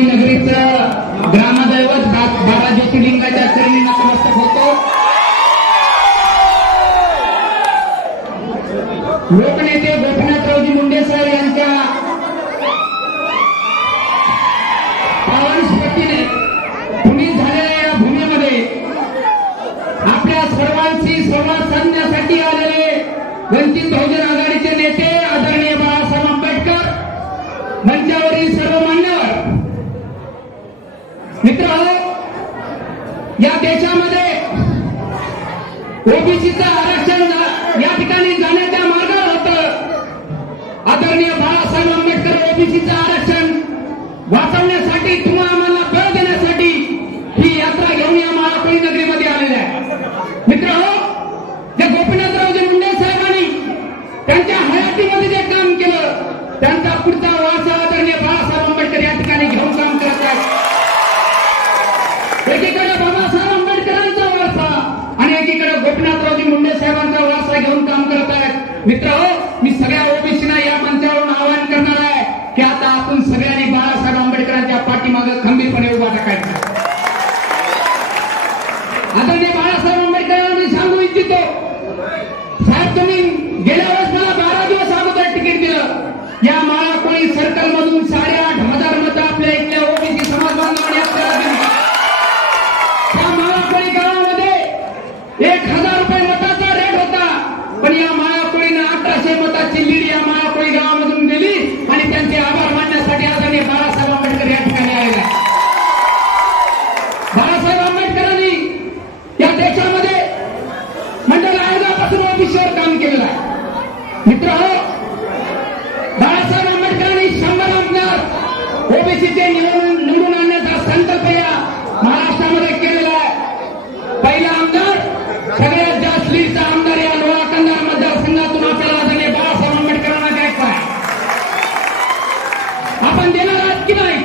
महाकोळी नगरीचं ग्रामदैवत बा- बारा ज्योतिर्लिंगाच्या चरणी नतमस्तक होतो. लोकनेते गोपीनाथरावजी मुंडे सर यांच्या पावन स्फूर्तीने पुनीत झालेल्या या भूमीमध्ये आपल्या सर्वांची संवाद साधण्यासाठी आलेले वंचित बहुजन आघाडीचे नेते आदरणीय बाळासाहेब आंबेडकर मंचावरील सर्व मान्यवर मित्र या देशामध्ये ओबीसीचं आरक्षण या ठिकाणी जाण्याच्या मार्गावर होत. आदरणीय बाळासाहेब आंबेडकर ओबीसीचं आरक्षण वाचवण्यासाठी किंवा आम्हाला बळ देण्यासाठी ही यात्रा घेऊन या महाकोळी नगरीमध्ये आलेल्या आहे मित्र हो, जे गोपीनाथरावजी मुंडे साहेबांनी त्यांच्या हयातीमध्ये जे काम केलं त्यांचा पुढचा वारसा आदरणीय बाळासाहेब आंबेडकर या ठिकाणी घेऊन काम करत आहेत एकीकडे बाबासाहेब आंबेडकरांचा वारसा आणि एकीकडे गोपीनाथरावजी मुंडे साहेबांचा वारसा घेऊन काम करत आहेत मित्र मी सगळ्या ओबीसीना या मंचावरून आवाहन करणार आहे की आता आपण सगळ्यांनी बाळासाहेब आंबेडकरांच्या पाठीमागे खंबीरपणे उभा टाकायचा आदरणीय बाळासाहेब आंबेडकरांना मी सांगू इच्छितो. साहेब तुम्ही गेल्या वेळेस मला बारा दिवस अगोदर तिकीट दिलं. या माळाकोळी सर्कल मधून साडेआठ हजार मतं आपल्या इथल्या ओबीसी समाज बांधवांनी आपल्याला दिली. त्या माळाकोळी गावामध्ये एक हजार प्रक्रिया महाराष्ट्रामध्ये केलेला आहे. पहिला आमदार सगळ्यात जास्त लीडचा आमदार या लोहा कंधार मतदारसंघातून आपल्याला आदरणीय बाळासाहेब आंबेडकरांना काय पाय. आपण देणार आहात की नाही?